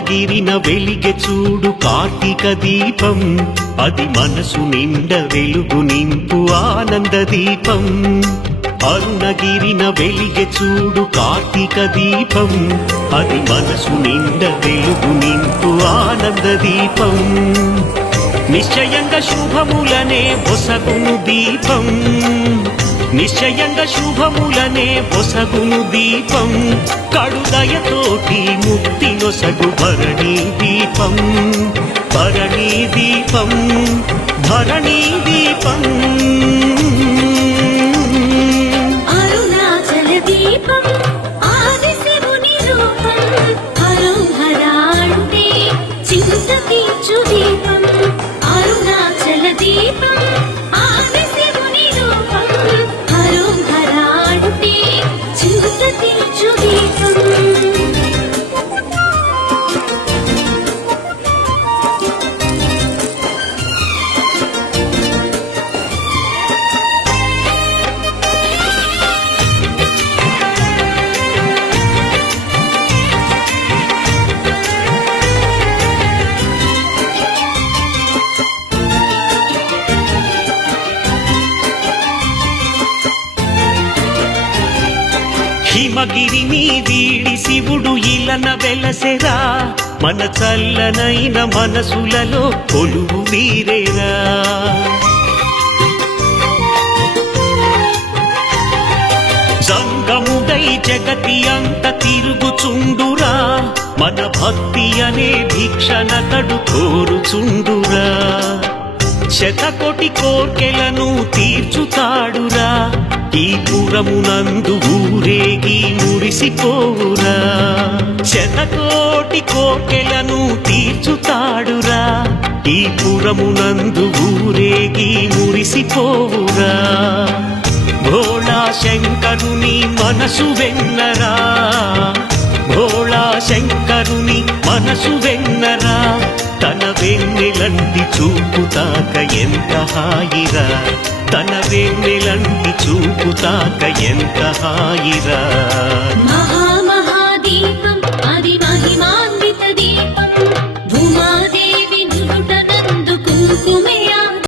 అరుణగిరిన వెలిగె చూడు కార్తీక దీపం, అది మనసు నిండ వెలుగు నింపు ఆనంద దీపం. అరుణగిరిన వెలిగె చూడు కార్తీక దీపం, అది మనసు నిండ వెలుగు నింపు ఆనంద దీపం. నిశ్చయంగా శుభములనే బొసగును దీపం, నిశ్చయంగా శుభములనే బొసగును దీపం. కడుదయతోటి ముక్తి నొసగు భరణీ దీపం, భరణీ దీపం, భరణీ దీపం. అరుణాచల దీపం ఆది శివుని రూపం, హరం హరాంటే చింత తీర్చు దీపం. అరుణాచల దీపం ఆది శివుని రూపం, హరం హరాంటే చింత తీర్చు దీపం. హిమగిరిని వీడి శివుడు ఇలన వెలసెరా, మన చల్లనైన మనసులలో కొలువు వీరేరా. సంగముడై జగతి అంత తిరుగుచుండురా, మన భక్తి అనే భిక్షనతడు కోరుచుండురా. శతకోటి కోర్కెలను తీర్చుతాడురా, ఈ పురమునందు ఊరేగి మురిసిపోవురా. శతకోటి కోర్కెలను తీర్చుతాడురా, ఈ పురమునందు ఊరేగి మురిసిపోవురా. భోళా శంకరుని మనసు వెన్నరా, భోళా శంకరుని మనసు వెన్నరా. తన వెన్నెలంటి చూపుతాక ఎంత హాయిరా, తన వెన్నెలంటి చూపుతాక ఎంత హాయిరా.